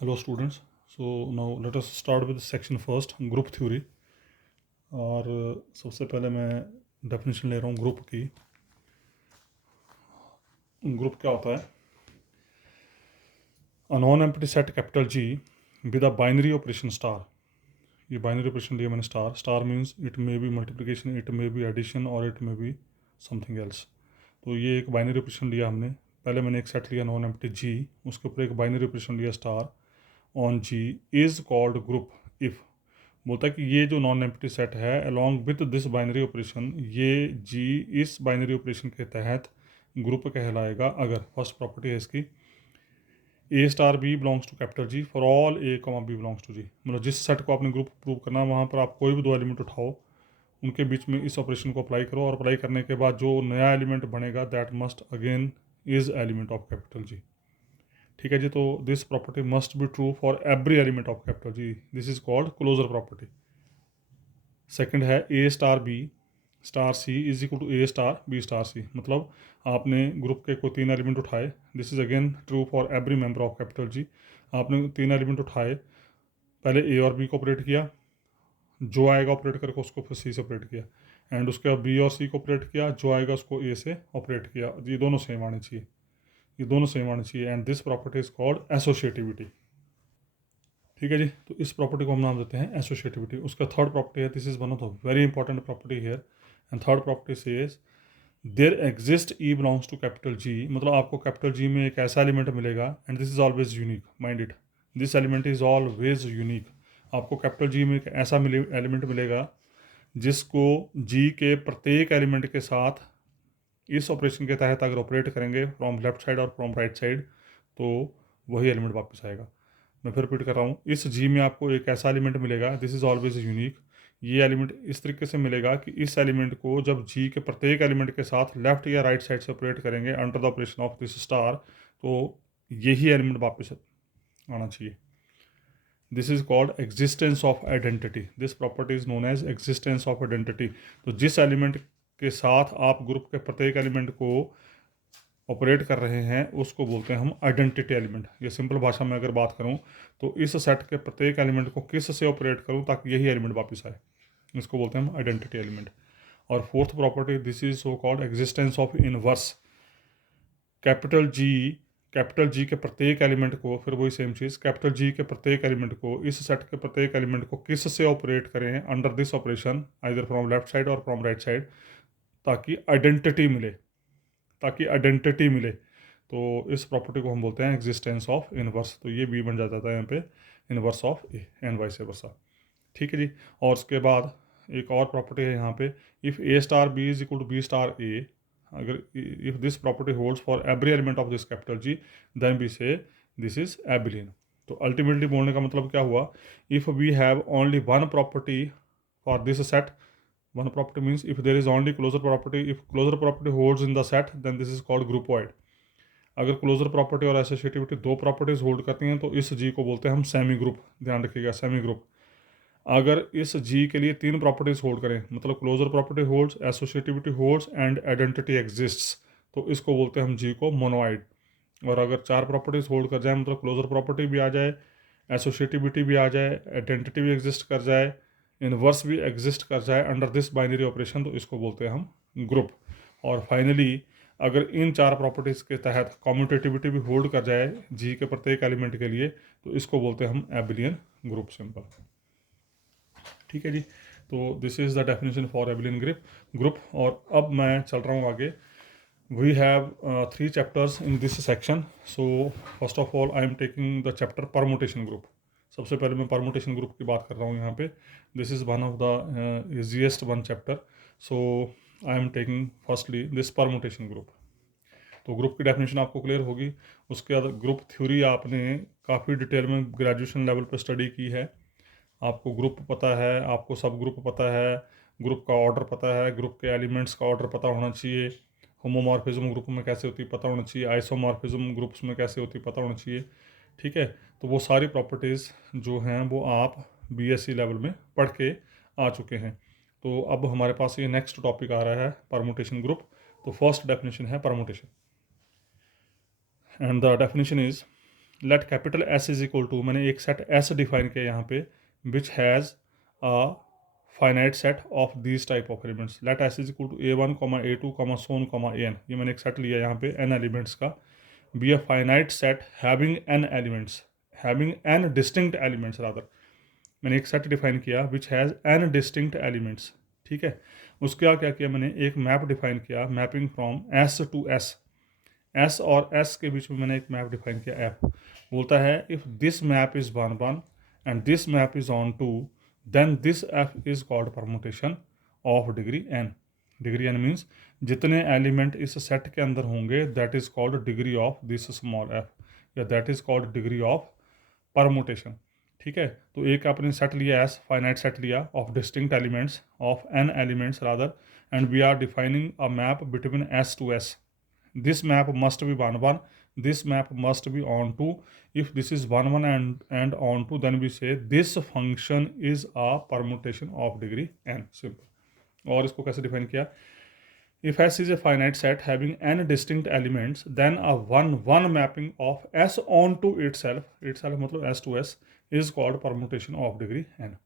Hello students. So now let us start with section first, group theory. और सबसे पहले मैं डेफिनेशन ले रहा हूँ ग्रुप की. ग्रुप क्या होता है? A non-empty set capital G with a binary operation star. ये बाइनरी ऑपरेशन लिया मैंने star. Star means it may be multiplication, it may be addition और it may be something else. तो ये एक बाइनरी ऑपरेशन लिया हमने. पहले मैंने एक सेट लिया नॉन एम्प्टी जी, उसके ऊपर एक बाइनरी ऑपरेशन लिया star on G is called group if. बोलता है कि ये जो नॉन एम्प्टी सेट है along with this binary operation, ये जी इस बाइनरी ऑपरेशन के तहत ग्रुप कहलाएगा अगर फर्स्ट प्रॉपर्टी है इसकी a star b belongs to capital G for all a comma b belongs to G. मतलब जिस सेट को आपने ग्रुप प्रूव करना है वहाँ पर आप कोई भी दो एलिमेंट उठाओ, उनके बीच में इस ऑपरेशन को अप्लाई करो और अप्लाई करने के बाद जो नया एलिमेंट बनेगा that must again is element of capital G. ठीक है जी. तो this property must be true for every element of capital G. This is called closure property. Second है a star b star c is equal to a star b star c. मतलब आपने group के कोई तीन element उठाए. This is again true for every member of capital G. आपने तीन element उठाए, पहले ए और बी को ऑपरेट किया, जो आएगा ऑपरेट करके उसको फिर सी से ऑपरेट किया, एंड उसके बाद बी और सी को ऑपरेट किया, जो आएगा उसको ए से ऑपरेट किया. ये दोनों सेम आने चाहिए, ये दोनों सेम आने चाहिए. And this property is called associativity. ठीक है जी. तो इस प्रॉपर्टी को हम नाम देते हैं एसोसिएटिविटी. उसका थर्ड प्रॉपर्टी है, this is one of the very important property here. And third property says there exist e belongs to capital G. मतलब आपको कैपिटल जी में एक ऐसा एलिमेंट मिलेगा and this is always unique. Mind it, this element is always unique. आपको capital G में एक ऐसा एलिमेंट मिलेगा जिसको जी के प्रत्येक एलिमेंट के साथ इस ऑपरेशन के तहत अगर ऑपरेट करेंगे फ्रॉम लेफ्ट साइड और फ्रॉम राइट साइड तो वही एलिमेंट वापस आएगा. मैं फिर रिपीट कर रहा हूँ, इस जी में आपको एक ऐसा एलिमेंट मिलेगा, दिस इज ऑलवेज यूनिक. ये एलिमेंट इस तरीके से मिलेगा कि इस एलिमेंट को जब जी के प्रत्येक एलिमेंट के साथ लेफ्ट या राइट साइड से ऑपरेट करेंगे under the operation of this star, तो यही एलिमेंट वापस आना चाहिए. This is called existence of identity. This property is known as existence of identity. तो जिस एलिमेंट के साथ आप ग्रुप के प्रत्येक एलिमेंट को ऑपरेट कर रहे हैं उसको बोलते हैं हम आइडेंटिटी एलिमेंट. ये सिंपल भाषा में अगर बात करूं तो इस सेट के प्रत्येक एलिमेंट को किस से ऑपरेट करूं ताकि यही एलिमेंट वापस आए, इसको बोलते हैं हम आइडेंटिटी एलिमेंट. और fourth property, this is so called existence of inverse. Capital G के प्रत्येक एलिमेंट को, फिर वही सेम चीज़, कैपिटल जी के प्रत्येक एलिमेंट को, इस सेट के प्रत्येक एलिमेंट को किस से ऑपरेट करें under this operation either from left side और फ्रॉम राइट साइड ताकि आइडेंटिटी मिले, ताकि आइडेंटिटी मिले. तो इस प्रॉपर्टी को हम बोलते हैं एग्जिस्टेंस ऑफ इनवर्स. तो ये बी बन जाता है यहाँ पे inverse of A and vice versa. ठीक है जी. और उसके बाद एक और प्रॉपर्टी है यहाँ पे, if a star b is equal to b star a. अगर if this property holds for every element of this capital G then we say this is abelian. तो अल्टीमेटली बोलने का मतलब क्या हुआ, if we have only one property for this set, one property means if there is only closure property, if closure property holds in the set then this is called groupoid. अगर closure property और associativity दो properties hold करती हैं तो इस जी को बोलते हैं हम सेमी ग्रुप. ध्यान रखिएगा, सेमी ग्रुप. अगर इस जी के लिए तीन प्रॉपर्टीज होल्ड करें, मतलब closure property holds, associativity holds and identity exists, तो इसको बोलते हैं हम जी को मोनोइड. और अगर चार प्रॉपर्टीज होल्ड कर जाए, मतलब क्लोजर प्रॉपर्टी भी आ जाए, एसोसिएटिविटी भी आ जाए, आइडेंटिटी भी एग्जिस्ट कर जाए, इनवर्स भी एग्जिस्ट कर जाए अंडर दिस बाइनरी ऑपरेशन, तो इसको बोलते हैं हम ग्रुप. और फाइनली अगर इन चार प्रॉपर्टीज़ के तहत कॉम्यूटेटिविटी भी होल्ड कर जाए जी के प्रत्येक एलिमेंट के लिए तो इसको बोलते हैं हम एबिलियन ग्रुप. सिंपल. ठीक है जी. तो this is the definition for abelian group. और अब मैं चल रहा हूँ आगे. We have 3 chapters in this section. So first of all I am taking the chapter permutation group. सबसे पहले मैं परमुटेशन ग्रुप की बात कर रहा हूँ यहाँ पे. This is one of the easiest one chapter. So I am taking firstly this permutation group. तो ग्रुप की डेफिनेशन आपको क्लियर होगी. उसके बाद ग्रुप थ्योरी आपने काफ़ी डिटेल में ग्रेजुएशन लेवल पर स्टडी की है. आपको ग्रुप पता है, आपको सब ग्रुप पता है, ग्रुप का ऑर्डर पता है, ग्रुप के एलिमेंट्स का ऑर्डर पता होना चाहिए, होमोमॉर्फिज्म ग्रुप में कैसे होती है पता होना चाहिए, आइसोमॉर्फिज्म ग्रुप्स में कैसे होती है पता होना चाहिए. ठीक है. तो वो सारी प्रॉपर्टीज़ जो हैं वो आप बीएससी लेवल में पढ़ के आ चुके हैं. तो अब हमारे पास ये नेक्स्ट टॉपिक आ रहा है परमुटेशन ग्रुप. तो फर्स्ट डेफिनेशन है permutation and the definition is let capital S is equal to, मैंने एक सेट एस डिफाइन किया यहाँ पे, which has a finite set of these type of elements. Let S is equal to A1, A2, so on, AN। ये मैंने एक set लिया यहाँ पे n एलिमेंट्स का, be a finite set having n elements, having n distinct elements rather. मैंने एक set define किया which has n distinct elements, ठीक है। उसके क्या किया मैंने, एक मैप डिफाइन किया, mapping from S to S, S और S के बीच में मैंने एक मैप डिफाइन किया F। बोलता है if this map is one one and this map is onto, then this F is called permutation of degree n। Degree n means जितने element इस सेट के अंदर होंगे that is called degree of this small f, या that is called degree of permutation, ठीक है। तो एक आपने सेट लिया एस, फाइनाइट सेट लिया of distinct elements of n elements rather, and we are defining a map between S to S। This map must be 1 1, this map must be on 2. If this is 1 1 and on 2, then we say this function is a permutation of degree n, simple। और इसको कैसे define किया, if S is a finite set having n distinct elements, then a 1 1 mapping of S onto itself मतलब S to S is called permutation of degree n,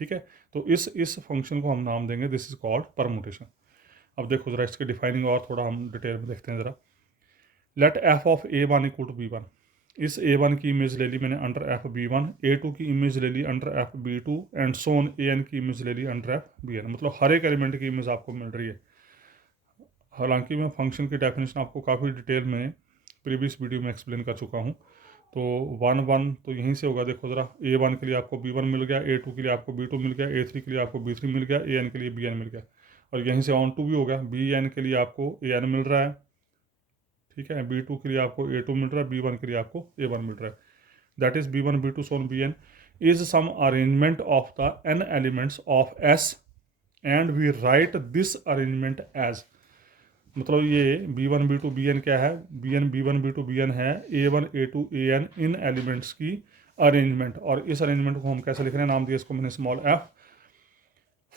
ठीक है। तो इस function को हम नाम देंगे दिस इज कॉल्ड परमुटेशन। अब देखो जरा इसके डिफाइनिंग और थोड़ा हम डिटेल में देखते हैं ज़रा। Let f of A1 equal to B1, इस A1 की इमेज ले ली मैंने अंडर एफ B1, A2 की इमेज ले ली under f B2 and so on AN की इमेज ले ली अंडर एफ BN। मतलब हर एक एलिमेंट की इमेज आपको मिल रही है। हालांकि मैं फंक्शन की डेफिनेशन आपको काफ़ी डिटेल में प्रीवियस वीडियो में एक्सप्लेन कर चुका हूँ। तो 1 1 तो यहीं से होगा, देखो ज़रा A1 के लिए आपको B1 मिल गया, A2 के लिए आपको B2 मिल गया, A3 के लिए आपको B3 मिल गया, AN के लिए BN मिल गया, और यहीं से ऑन टू भी होगा, BN के लिए आपको AN मिल रहा है, ठीक है। B2 के लिए आपको A2 मिल रहा है, B1 के लिए आपको A1 मिल रहा है, that is B1 B2 so on BN is some arrangement of the n elements of S and we write this arrangement as. मतलब ये B1 B2 BN क्या है, B1 B2 BN है A1 A2 AN इन एलिमेंट्स की अरेंजमेंट। और इस arrangement को हम कैसे लिख रहे हैं, नाम दिया इसको मैंने स्मॉल f।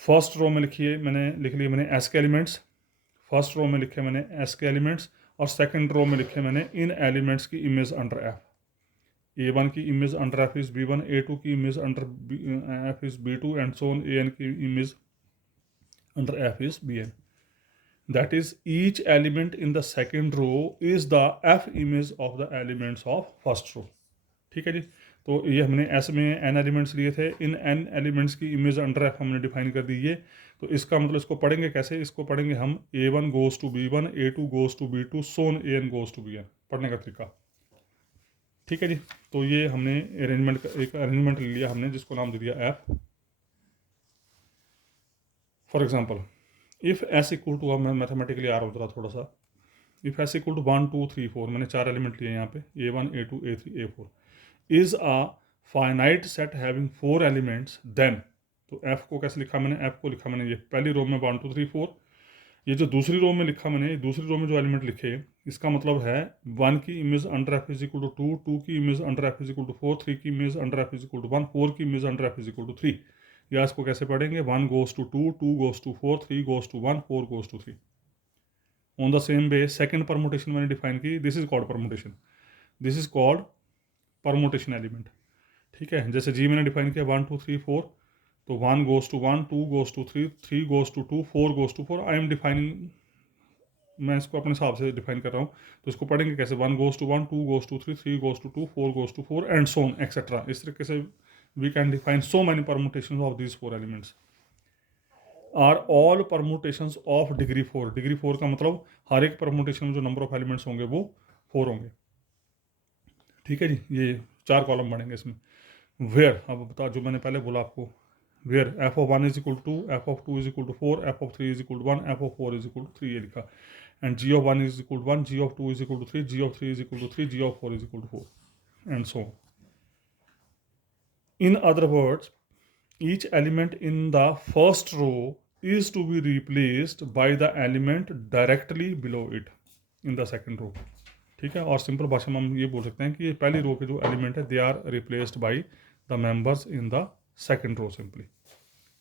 फर्स्ट रो में लिख लिए मैंने S के एलिमेंट्स, फर्स्ट रो में लिखे मैंने S के एलिमेंट्स, और सेकंड रो में लिखे मैंने इन एलिमेंट्स की इमेज अंडर F। A1 की image under F is B1, A2 की image under F is B2 and so on, AN की image under F is BN। That is each element in the second row is the F image of the elements of first row, ठीक है जी। तो ये हमने S में n elements लिए थे, इन n एलिमेंट्स की इमेज अंडर F हमने डिफाइन कर दी ये। तो इसका मतलब इसको पढ़ेंगे कैसे, इसको पढ़ेंगे हम A1 goes to B1, A2 goes to B2, so on AN goes to BN, पढ़ने का तरीका, ठीक है जी। तो ये हमने एक अरेंजमेंट ले लिया हमने जिसको नाम दे दिया F। For example if S equal to, अब मैं मैथमेटिकली आ रहा हूँ थोड़ा सा, इफ S इक्वल टू 1 2 3 4, मैंने 4 एलिमेंट लिए यहाँ पे A1 A2 A3 A4, is a finite set having 4 elements, then तो F को कैसे लिखा मैंने, F को लिखा मैंने ये पहली रो में 1 2 3 4, ये जो दूसरी रो में लिखा मैंने, दूसरी रो में जो एलिमेंट लिखे इसका मतलब है 1 की image under F is equal to 2, 2 की image under F is equal to 4, 3 की image under F is equal to 1, 4 की image under F is equal to 3। या इसको कैसे पढ़ेंगे, 1 goes to 2, 2 goes to 4, 3 goes to 1, 4 goes to 3। On the same base second permutation मैंने define की, this is called permutation, this is called permutation element, ठीक है। जैसे जी मैंने डिफाइन किया 1 2 3 4, तो 1 goes to 1, 2 goes to 3, 3 goes to 2, 4 goes to 4। I am defining, मैं इसको अपने हिसाब से डिफाइन कर रहा हूँ। तो इसको पढ़ेंगे कैसे, 1 goes to 1, 2 goes to 3, 3 goes to 2, 4 goes to 4 and so on etcetera. इस तरीके से we can define so many permutation of these 4 elements are all permutations of degree 4। Degree 4 का मतलब हर एक परमुटेशन में जो नंबर ऑफ एलिमेंट्स होंगे वो 4 होंगे, ठीक है जी। ये 4 कॉलम बनेंगे इसमें। वेयर, अब बता जो मैंने पहले बोला आपको, where f of 1 is equal to 2, f of 2 is equal to 4, f of 3 is equal to 1, f of 4 is equal to 3, ये लिखा। And g of 1 is equal to 1, g of 2 is equal to 3, g of 3 is equal to 3, g of 4 is equal to 4 and so. In other words, each element in the first row is to be replaced by the element directly below it in the second row, ठीक है। और simple भाषा में हम ये बोल सकते हैं कि ये पहली रो के जो एलिमेंट है they are replaced by the members in the second row simply,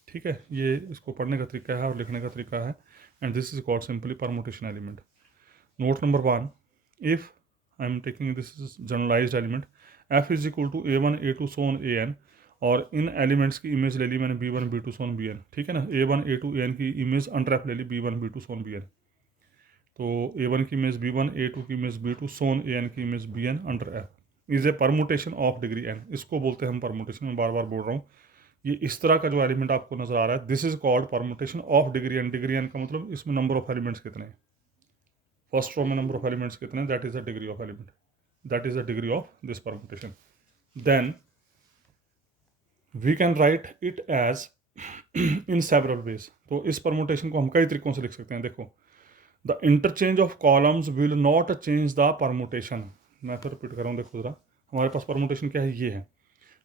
ठीक है। ये इसको पढ़ने का तरीका है और लिखने का तरीका है, and this is called simply permutation element. Note number 1, if I am taking this is generalized element, f is equal to A1 A2 so on AN, और इन एलिमेंट्स की इमेज ले ली मैंने B1 B2 सोन BN, ठीक है ना। A1 A2 AN की इमेज अंडर एफ ले ली B1 B2 सोन BN, तो A1 की इमेज B1, A2 की इमेज B2 सोन AN की image BN under f is a permutation of degree n। इसको बोलते हैं हम परमुटेशन, मैं बार बार बोल रहा हूँ। ये इस तरह का जो एलिमेंट आपको नजर आ रहा है, this is called permutation of degree n। Degree n का मतलब इसमें नंबर ऑफ एलिमेंट्स कितने हैं, फर्स्ट रो में नंबर ऑफ एलिमेंट्स कितने हैं, that is the degree of element, that is the degree of this permutation. Then we can write it as in several ways. तो इस परमुटेशन को हम कई तरीकों से लिख सकते हैं। देखो, the interchange of columns will not change the permutation. मैं फिर रिपीट कर रहा हूँ, देखो जरा, हमारे पास परमुटेशन क्या है, ये है।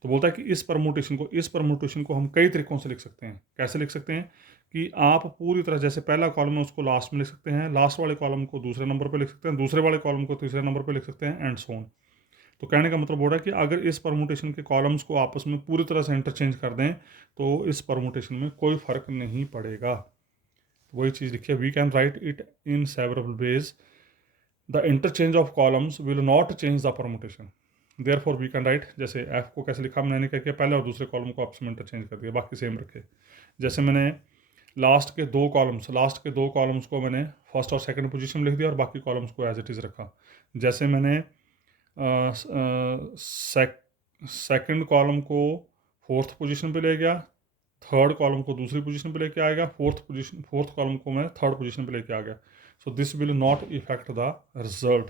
तो बोलता है कि इस परमुटेशन को हम कई तरीकों से लिख सकते हैं। कैसे लिख सकते हैं कि आप पूरी तरह, जैसे पहला कॉलम है उसको लास्ट में लिख सकते हैं, लास्ट वाले कॉलम को दूसरे नंबर पर लिख सकते हैं, दूसरे वाले कॉलम को तीसरे नंबर पर लिख सकते हैं, एंड सो ऑन। तो कहने का मतलब हो रहा है कि अगर इस परमुटेशन के कॉलम्स को आपस में पूरी तरह से इंटरचेंज कर दें तो इस परमुटेशन में कोई फर्क नहीं पड़ेगा। तो वही चीज़ लिखिए, we can write it in several ways, the interchange of columns will not change the permutation. Therefore we can write, जैसे एफ को कैसे लिखा मैंने, क्या किया, पहले और दूसरे कॉलम को आपस में इंटरचेंज कर दिया, बाकी सेम रखे। जैसे मैंने लास्ट के दो कॉलम्स को मैंने फर्स्ट और सेकंड पोजीशन में लिख दिया और बाकी कॉलम्स को एज इट इज़ रखा। जैसे मैंने सेकंड कॉलम को फोर्थ पोजीशन पे ले गया, थर्ड कॉलम को दूसरी पोजीशन पे लेके आएगा, फोर्थ कॉलम को मैं थर्ड पोजीशन पे लेके आ गया। So this will not effect the result.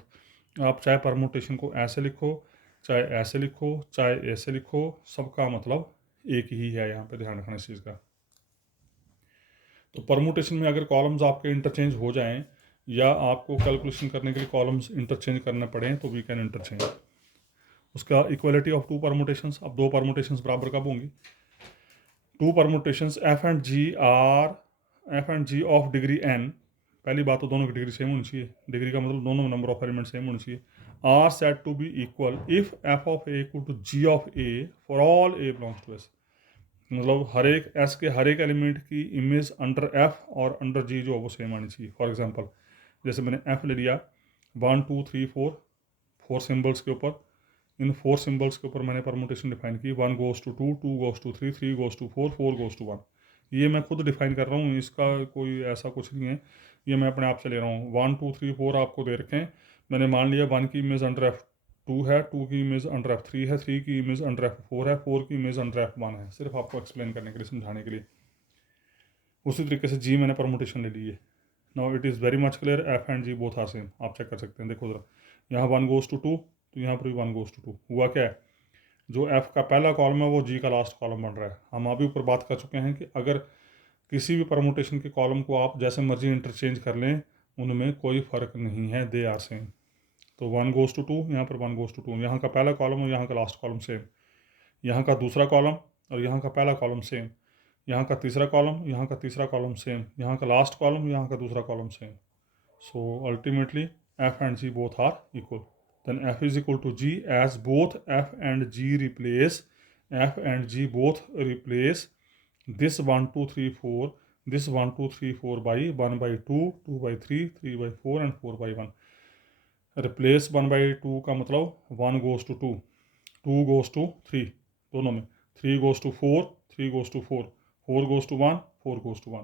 आप चाहे परमुटेशन को ऐसे लिखो, चाहे ऐसे लिखो, चाहे ऐसे लिखो, सबका मतलब एक ही है। यहाँ पे ध्यान रखना इस चीज़ का। तो परमुटेशन में अगर कॉलम्स आपके इंटरचेंज हो जाएं या आपको कैलकुलेशन करने के लिए कॉलम्स इंटरचेंज करने पड़े तो वी कैन इंटरचेंज। उसका इक्वलिटी ऑफ टू परमुटेशंस, अब दो परमुटेशंस बराबर कब होंगी, two permutations f and g of degree n। पहली बात तो दोनों की डिग्री सेम होनी चाहिए, डिग्री का मतलब दोनों नंबर ऑफ एलिमेंट सेम होनी चाहिए। Are set to be equal if f of a equal to g of a for all a belongs to S. मतलब हर एक एस के हर एक एलिमेंट की इमेज अंडर एफ और अंडर जी जो है वो सेम आनी चाहिए। फॉर एग्जांपल, जैसे मैंने एफ ले लिया, 1 2 3 4 4 सिम्बल्स के ऊपर, इन 4 सिम्बल्स के ऊपर मैंने परमुटेशन डिफाइन की, 1 goes to 2, 2 goes to 3, 3 goes to 4, 4 goes to 1। ये मैं खुद डिफाइन कर रहा हूँ, इसका कोई ऐसा कुछ नहीं है, ये मैं अपने आप से ले रहा हूँ। 1 2 3 4 आपको दे रखे हैं, मैंने मान लिया 1 की इमेज अंडर एफ 2 है, 2 की इमेज अंडर एफ 3 है, 3 की इमेज अंडर एफ 4 है, 4 की इमेज अंडर एफ 1 है, सिर्फ आपको एक्सप्लेन करने के लिए, समझाने के लिए। उसी तरीके से जी मैंने परमुटेशन ले ली है। Now it is very much clear, f and g both are same, आप चेक कर सकते हैं। देखो जरा, यहाँ 1 गोज टू 2, तो यहाँ पर भी 1 गोज टू 2। हुआ क्या है, जो एफ का पहला कॉलम है वो जी का लास्ट कॉलम बन रहा है। हम अभी ऊपर बात कर चुके हैं कि अगर किसी भी परमुटेशन के कॉलम को आप जैसे मर्जी इंटरचेंज कर लें, उनमें कोई फ़र्क नहीं है, दे आर सेम। तो 1 गोज टू 2, यहाँ पर 1 गोज टू 2, यहाँ का पहला कॉलम और यहाँ का लास्ट कॉलम सेम, यहाँ का दूसरा कॉलम और यहाँ का पहला कॉलम सेम, यहाँ का तीसरा कॉलम, यहाँ का तीसरा कॉलम सेम, यहाँ का लास्ट कॉलम, यहाँ का दूसरा column same. So ultimately f and g both are equal. then f is equal to g as both f and g replace this 1 2 3 4 this 1 2 3 4 by 1 by 2 2 by 3 3 by 4 and 4 by 1। Replace 1 by 2 का मतलब 1 goes to 2, 2 goes to 3, दोनों में 3 goes to 4, 3 goes to 4, 4 goes to 1, 4 goes to 1।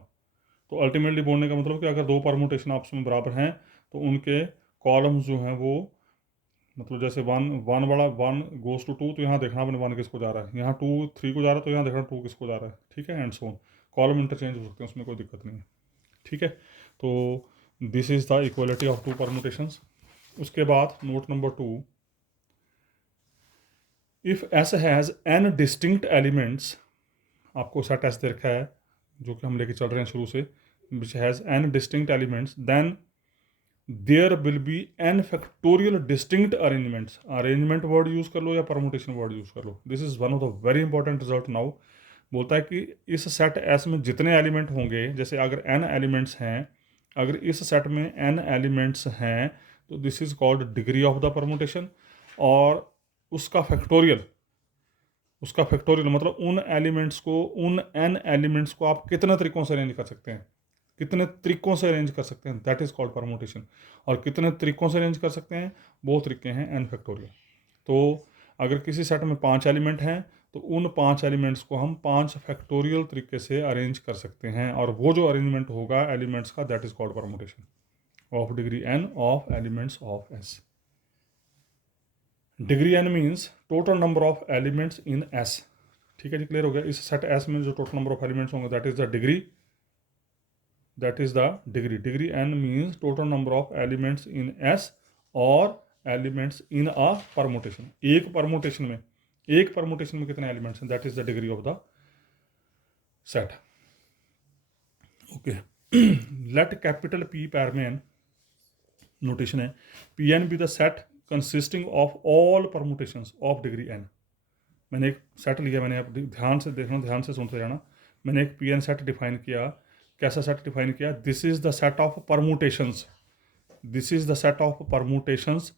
तो ultimately बोलने का मतलब कि अगर दो परमुटेशन आपस में बराबर हैं तो उनके कॉलम्स जो हैं वो, मतलब जैसे 1 वाला 1 गोज टू 2, तो यहाँ देखना अपने 1 किसको जा रहा है, यहाँ 2 3 को जा रहा है तो यहाँ देखना 2 किसको जा रहा है, ठीक है, and so on. Column interchange हो सकते हैं, उसमें कोई दिक्कत नहीं है, ठीक है। तो this is the equality of two permutations. उसके बाद note number 2, if S has n distinct elements, आपको सेट एस दे रखा है जो कि हम लेके चल रहे हैं शुरू से, which has n distinct elements, then there will be n factorial distinct arrangements. Arrangement word use कर लो या परमुटेशन वर्ड यूज़ कर लो, this is one of the very important result. Now बोलता है कि इस सेट एस में जितने एलिमेंट होंगे, जैसे अगर एन एलिमेंट्स हैं, अगर इस सेट में एन एलिमेंट्स हैं तो this is called degree of the permutation. और उसका फैक्टोरियल मतलब उन एन एलिमेंट्स को आप कितने तरीक़ों से अरेंज कर सकते हैं, कितने तरीकों से अरेंज कर सकते हैं, दैट इज़ कॉल्ड परमुटेशन। और कितने तरीकों से अरेंज कर सकते हैं, वो तरीके हैं n फैक्टोरियल। तो अगर किसी सेट में 5 एलिमेंट हैं तो उन 5 एलिमेंट्स को हम 5 फैक्टोरियल तरीके से अरेंज कर सकते हैं, और वो जो अरेंजमेंट होगा एलिमेंट्स का, that is called permutation of degree n of elements of S। Degree n means total number of elements in S। ठीक है जी, क्लियर हो गया। इस सेट S में जो टोटल नंबर ऑफ एलिमेंट्स होंगे that is the degree, that is the degree. Degree n means total number of elements in S और elements in a permutation. एक परमुटेशन में कितने एलिमेंट्स हैं, that is the degree of the set. Okay, let capital P पैरमेन notation है, Pn be the set consisting of all permutations of degree n। मैंने एक set लिया, मैंने आप ध्यान से देखना, ध्यान से सुनते जाना। मैंने एक Pn सेट डिफाइन किया। कैसा सेट डिफाइन किया, this is the set of permutations, this is the set of permutations,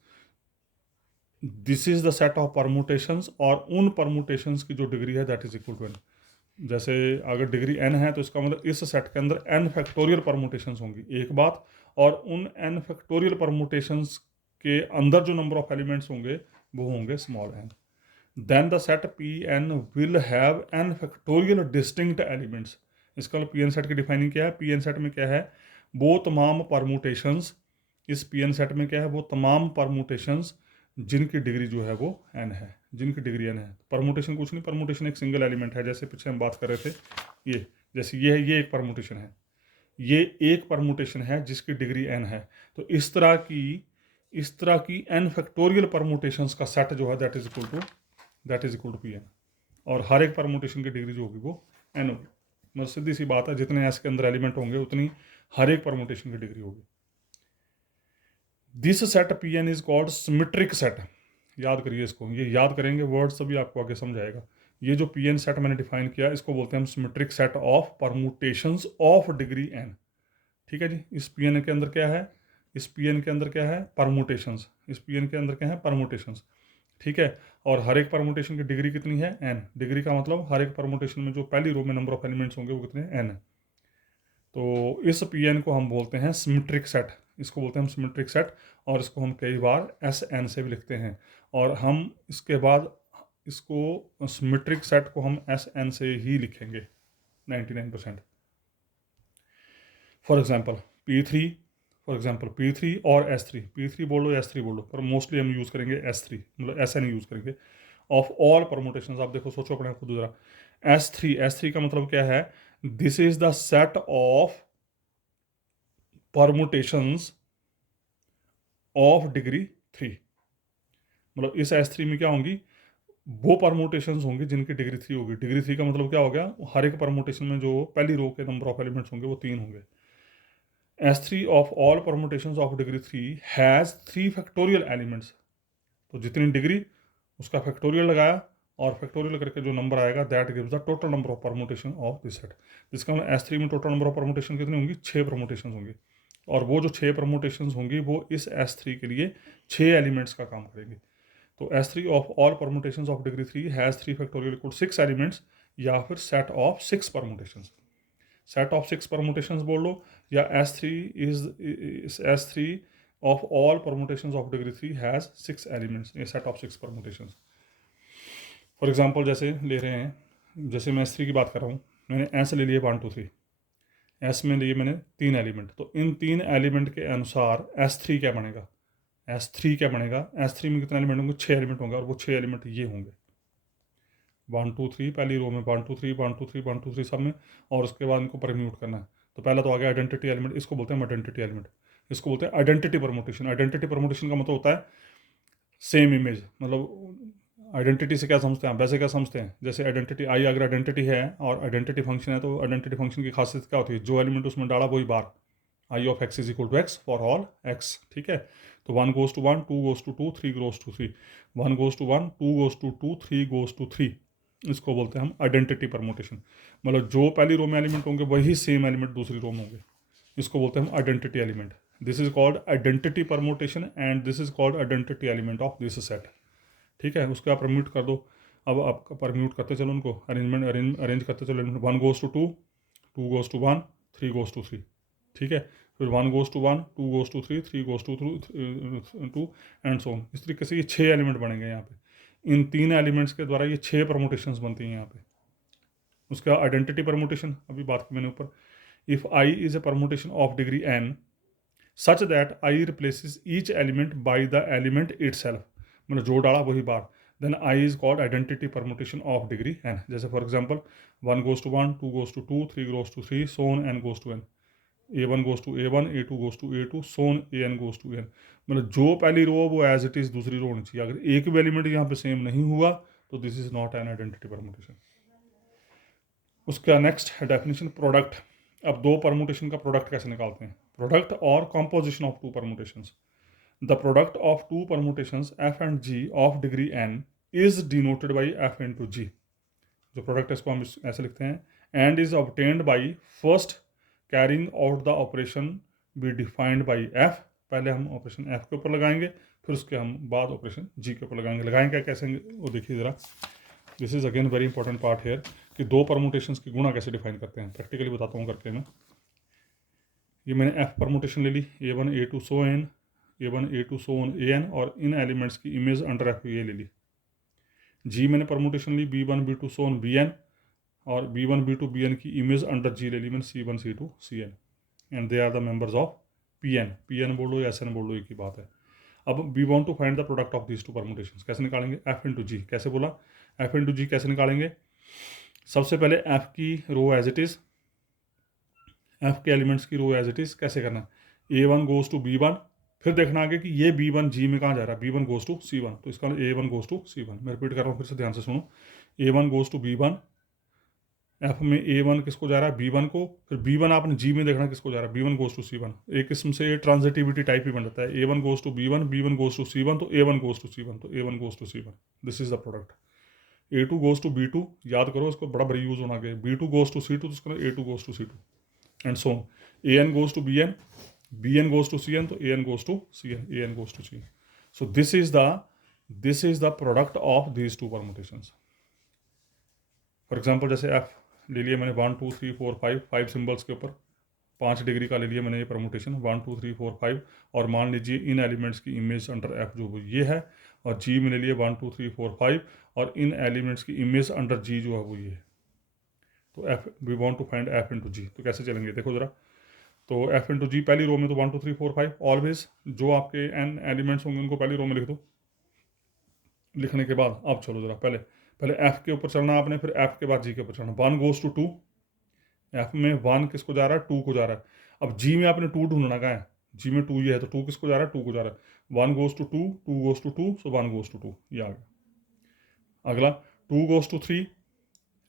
this is the set of permutations, और उन परमुटेशंस की जो डिग्री है that is equal to n। जैसे अगर डिग्री n है तो इसका मतलब इस सेट के अंदर n फैक्टोरियल परमुटेशंस होंगी, एक बात। और उन n फैक्टोरियल परमुटेशंस के अंदर जो नंबर ऑफ एलिमेंट्स होंगे वो होंगे small n। Then the set Pn will have n factorial distinct elements. इसका मतलब Pn सेट की डिफाइनिंग क्या है, Pn सेट में क्या है, वो तमाम परमुटेशंस, इस Pn सेट में क्या है, वो तमाम परमुटेशंस जिनकी डिग्री जो है वो n है, जिनकी डिग्री n है। परमुटेशन कुछ नहीं, परमुटेशन एक सिंगल एलिमेंट है, जैसे पीछे हम बात कर रहे थे, ये जैसे ये है, ये एक परमुटेशन है, ये एक परमुटेशन है जिसकी डिग्री n है। तो इस तरह की n फैक्टोरियल परमुटेशंस का सेट जो है that is equal to Pn, और हर एक परमुटेशन की डिग्री जो होगी वो n होगी। मतलब सीधी सी बात है, जितने S के अंदर एलिमेंट होंगे उतनी हर एक परमुटेशन की डिग्री होगी। This set Pn is called symmetric set. याद करिए इसको, ये याद करेंगे, वर्ड सभी आपको आगे समझ आएगा। ये जो Pn सेट मैंने डिफाइन किया, इसको बोलते हैं हम symmetric set of permutations of degree n। ठीक है जी, इस Pn के अंदर क्या है, इस Pn के अंदर क्या है, परमुटेशंस, इस Pn के अंदर क्या है, परमुटेशंस। ठीक है, और हर एक परमुटेशन की डिग्री कितनी है, n। डिग्री का मतलब हर एक परमुटेशन में जो पहली रो में नंबर ऑफ एलिमेंट्स होंगे वो कितने, n है। तो इस Pn को हम बोलते हैं सिमेट्रिक सेट, इसको बोलते हैं हम सिमेट्रिक सेट, और इसको हम कई बार Sn से भी लिखते हैं। और हम इसके बाद इसको सिमेट्रिक सेट को हम Sn से ही लिखेंगे 99%। फॉर एग्जांपल P3 और S3, P3 बोल लो या S3 बोल लो, पर मोस्टली हम यूज़ करेंगे S3, मतलब Sn यूज़ करेंगे। ऑफ ऑल परमुटेशंस, आप देखो, सोचो अपने खुद जरा। S3 का मतलब क्या है, this is the set of permutations of degree 3। मतलब इस S3 में क्या होंगी, वो परमुटेशंस होंगी जिनकी डिग्री 3 होगी। डिग्री 3 का मतलब क्या हो गया, हर एक परमुटेशन में जो पहली रो के नंबर ऑफ एलिमेंट्स होंगे वो 3 होंगे। S3 of all permutations of degree 3 has 3 factorial elements. तो जितनी डिग्री उसका फैक्टोरियल लगाया, और फैक्टोरियल करके जो नंबर आएगा that gives the total number of permutation of this set. जिसका मतलब S3 में टोटल नंबर ऑफ परमुटेशन कितनी होंगी, 6 परमुटेशन होंगी, और वो जो 6 परमुटेशन होंगी वो इस S3 के लिए 6 एलिमेंट्स का काम करेंगे। तो S3 of all permutations of degree 3 has 3 factorial equal 6 elements, या फिर set of 6 permutations. Set of 6 permutations बोल लो, या S3 of all permutations of degree 3 has 6 elements, ये set of 6 permutations. For example जैसे ले रहे हैं, जैसे मैं S3 की बात कर रहा हूँ, मैंने S ले लिए 1 2 3, S में लिए मैंने 3 एलिमेंट, तो इन 3 एलिमेंट के अनुसार S3 क्या बनेगा, S3 में कितने एलिमेंट होंगे, 6 एलिमेंट होंगे, और वो 6 एलिमेंट ये होंगे 1 2 3, पहली रो में 1 2 3 1 2 3 1 2 3 सब में, और उसके बाद इनको परम्यूट करना है। तो पहला तो आ गया आइडेंटिटी एलिमेंट, इसको बोलते हैं आइडेंटिटी एलिमेंट, इसको बोलते हैं आइडेंटिटी परमुटेशन। आइडेंटिटी परमुटेशन का मतलब होता है सेम इमेज, मतलब आइडेंटिटी से क्या समझते हैं आप, वैसे क्या समझते हैं, जैसे आइडेंटिटी आई अगर आइडेंटिटी है और आइडेंटिटी फंक्शन है, तो आइडेंटिटी फंक्शन की खासियत क्या होती है, जो एलिमेंट उसमें डाला वही बार, I of x is equal to x for all x. ठीक है, तो 1 goes to 1, 2 goes to 2, 3 goes to 3, 1 goes to 1, 2 goes to 2, 3 goes to 3। इसको बोलते हैं हम आइडेंटिटी परमुटेशन, मतलब जो पहली रो में एलिमेंट होंगे वही सेम एलिमेंट दूसरी रो में होंगे, इसको बोलते हैं हम identity element. This is called identity permutation and this is called identity element of this set. ठीक है, उसके आप परम्यूट कर दो। अब आप परम्यूट करते चलो उनको, अरेंज करते चलो। 1 goes to 2, 2 goes to 1, 3 goes to 3, ठीक है। फिर 1 goes to 1, 2 goes to 3, 3 goes to 2 and so on. इस तरीके से ये 6 एलिमेंट बनेंगे यहाँ पे। इन 3 एलिमेंट्स के द्वारा ये 6 परमुटेशंस बनती हैं यहाँ पे। उसका आइडेंटिटी परमुटेशन अभी बात की मैंने ऊपर। If I is a permutation of degree n such that I replaces each element by the element itself, मतलब जो डाला वही बार, then I is called identity permutation of degree n। जैसे फॉर एग्जांपल 1 goes to 1, 2 goes to 2, 3 goes to 3, so on n goes to n, a1 goes to a1, a2 goes to a2, so on an goes to n। मतलब जो पहली रो वो as it is दूसरी रो होनी चाहिए। अगर एक भी एलिमेंट यहाँ पे सेम नहीं हुआ तो this is not an identity permutation. उसका नेक्स्ट है डेफिनेशन प्रोडक्ट। अब दो परमुटेशन का प्रोडक्ट कैसे निकालते हैं? प्रोडक्ट और composition of two permutations. The product of two permutations f and g of degree n is denoted by f into g. जो प्रोडक्ट है इसको हम ऐसे लिखते हैं, and is obtained by first carrying out the operation be defined by f. पहले हम operation F के ऊपर लगाएंगे, फिर उसके हम बाद ऑपरेशन जी के ऊपर लगाएंगे। लगाएंगे कैसे वो देखिए ज़रा। This is again very important part here कि दो परमुटेशंस की गुणा कैसे डिफाइन करते हैं। प्रैक्टिकली बताता हूँ करके मैं। ये मैंने एफ परमुटेशन ले ली, a1 a2 so n, a1 a2 so on an, और इन एलिमेंट्स की इमेज अंडर एफ ये ले ली। जी मैंने permutation Lee b1 b2 so on bn, और b1 b2 bn की इमेज अंडर जी ले ली मैंने c1 c2 cn, and they are the members of pn बोलो या sn बोलो, एक ही बात है। अब we want to find the product of these two permutations. कैसे निकालेंगे? F into g. कैसे बोला? एफ इंटू जी कैसे निकालेंगे? सबसे पहले एफ की रो एज इट इज़, एफ के एलिमेंट्स की रो एज इट इज़ कैसे करना? a1 गोज टू b1, फिर देखना आगे कि ये b1 जी में कहाँ जा रहा है। b1 गोज टू c1, तो इसका a1 गोज टू c1। मैं रिपीट कर रहा हूँ, फिर से ध्यान से सुनो। a1 goes to b1, F में a1 किसको जा रहा है? b1 को। फिर b1 आपने g में देखना किसको जा रहा है? b1 goes to c1। एक किस्म से ट्रांजिटिविटी टाइप ही बन जाता है। a1 goes to b1, b1 goes to c1, तो a1 गोज टू c1, तो a1 goes to c1। This is the product. a2 goes to b2, याद करो इसको, बड़ा बड़ा यूज होना गया। b2 गोज टू c2, तो इसका a2 goes to c2, and so an goes to bn, bn goes to cn, तो an goes to cn, an goes to cn। So this is the product of these two permutations. For example जैसे f ले लिया मैंने 1 2 3 4 5, 5 symbols के ऊपर 5 degree का ले लिया मैंने ये परमुटेशन 1 2 3 4 5, और मान लीजिए इन एलिमेंट्स की इमेज अंडर एफ जो वो ये है, और जी मैंने लिए 1 2 3 4 5, और इन एलिमेंट्स की इमेज अंडर जी जो है वो ये है। तो if we want to find f into g. तो कैसे चलेंगे देखो ज़रा। तो एफ इंटू जी पहली रो में तो 1 2 3 4 5 ऑलवेज जो आपके एन एलिमेंट्स होंगे उनको पहली रो में लिख दो। लिखने के बाद अब चलो ज़रा पहले एफ के ऊपर चढ़ना आपने, फिर एफ के बाद जी के ऊपर चढ़ना। 1 गोज टू 2, एफ में 1 किसको जा रहा है? 2 को जा रहा है। अब जी में आपने 2 ढूंढना कहाँ है? जी में 2 ये है, तो 2 किसको जा रहा है? 2 को जा रहा है। 1 goes to 2, 2 goes to 2, so 1 goes to 2, ये आ गया। अगला 2 गोज टू 3,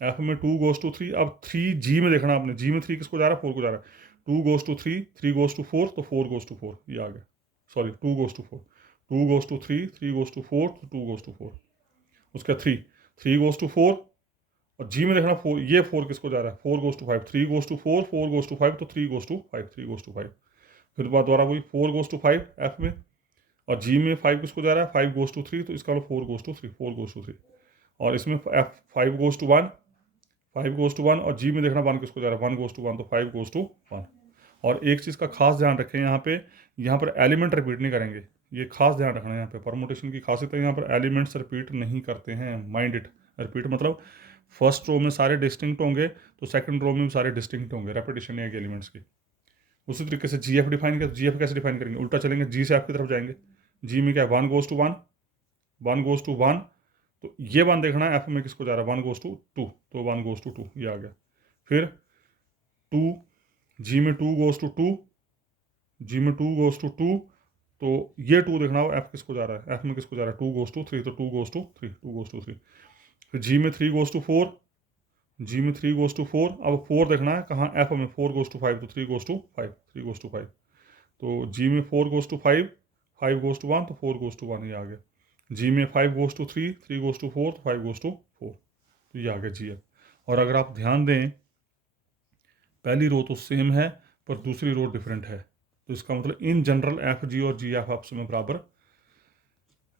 एफ में 2 गोज टू 3। अब 3 जी में देखना आपने, जी में 3 किसको जा रहा है? 4 को जा रहा है। 2 गोज टू 3, 3 गोज टू 4, तो 4 गोज टू 4, ये आ गया। Sorry 2 goes to 4, 2 goes to 3, 3 goes to 4, तो 2 गोज टू 4। उसका 3 गोज टू 4, और जी में देखना 4, ये 4 किसको जा रहा है? 4 goes to 5, 3 goes to 4, 4 goes to 5, तो 3 गोज टू 5, 3 गोज टू 5। फिर बात दोबारा वही 4 गोज टू 5 एफ में, और जी में 5 किसको जा रहा है? 5 गोज टू 3, तो इसका 4 गोज टू 3, 4 गोज टू 3। और इसमें f 5 goes to 1, 5 goes to 1, और जी में देखना 1 किसको जा रहा है? 1 गोज टू 1, तो 5 गोज टू 1। और एक चीज़ का खास ध्यान रखें यहाँ पर एलिमेंट रिपीट नहीं करेंगे। ये खास ध्यान रखना है यहाँ पे। परमुटेशन की खासियत है यहाँ पर एलिमेंट्स रिपीट नहीं करते हैं। Mind it. रिपीट मतलब फर्स्ट रो में सारे डिस्टिंक्ट होंगे, तो सेकंड रो में भी सारे डिस्टिंक्ट होंगे। रेपिटेशन नहीं है एलिमेंट्स की। उसी तरीके से जी एफ डिफाइन किया, जी एफ कैसे डिफाइन करेंगे? उल्टा चलेंगे, जी से एफ की तरफ जाएंगे। जी में क्या है? 1 गोज टू 1, 1 गोज टू 1, तो ये 1 देखना है एफ में किसको जा रहा है? 1 गोज टू 2, तो 1 गोज टू 2, ये आ गया। फिर 2, जी में 2 गोज टू 2, जी में 2 गोज टू 2, तो ये 2 देखना हो एफ किसको जा रहा है? एफ में किसको जा रहा है? 2 गोज टू 3, तो 2 गोज टू 3, 2 गोज टू 3। फिर जी में 3 गोज टू 4, जी में 3 गोज टू 4। अब 4 देखना है कहाँ? एफ में 4 गोज टू 5, तो 3 गोज टू 5, 3 गोज टू 5। तो जी में 4 गोज टू 5, 5 गोज टू 1, तो 4 गोज टू 1, ये आ गया। जी में 5 गोज टू 3, 3 गोज टू 4, तो 5 गोज टू 4, तो ये आ गया जी एफ। और अगर आप ध्यान दें, पहली रो तो सेम है पर दूसरी रो डिफरेंट है, तो इसका मतलब इन जनरल एफ जी और जी एफ आपस में बराबर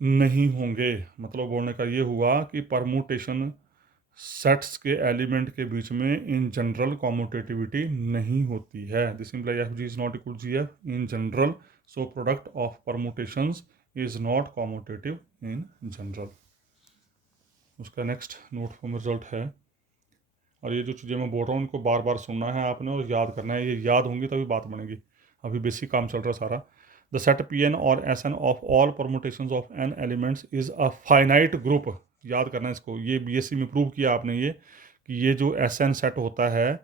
नहीं होंगे। मतलब बोलने का ये हुआ कि परमुटेशन सेट्स के एलिमेंट के बीच में इन जनरल कॉम्यूटेटिविटी नहीं होती है। This imply f g is not equal g f in general, so product of permutations is not commutative in general. उसका नेक्स्ट नोट फॉर्म रिजल्ट है, और ये जो चीज़ें मैं बोल रहा हूँ उनको बार बार सुनना है आपने और याद करना है, ये याद होंगी तभी बात बनेगी। अभी बेसिक काम चल रहा है सारा। द सेट पी एन और S n of all permutations of n elements is a finite group. याद करना है इसको, ये बीएससी में प्रूव किया आपने ये कि ये जो एस एन सेट होता है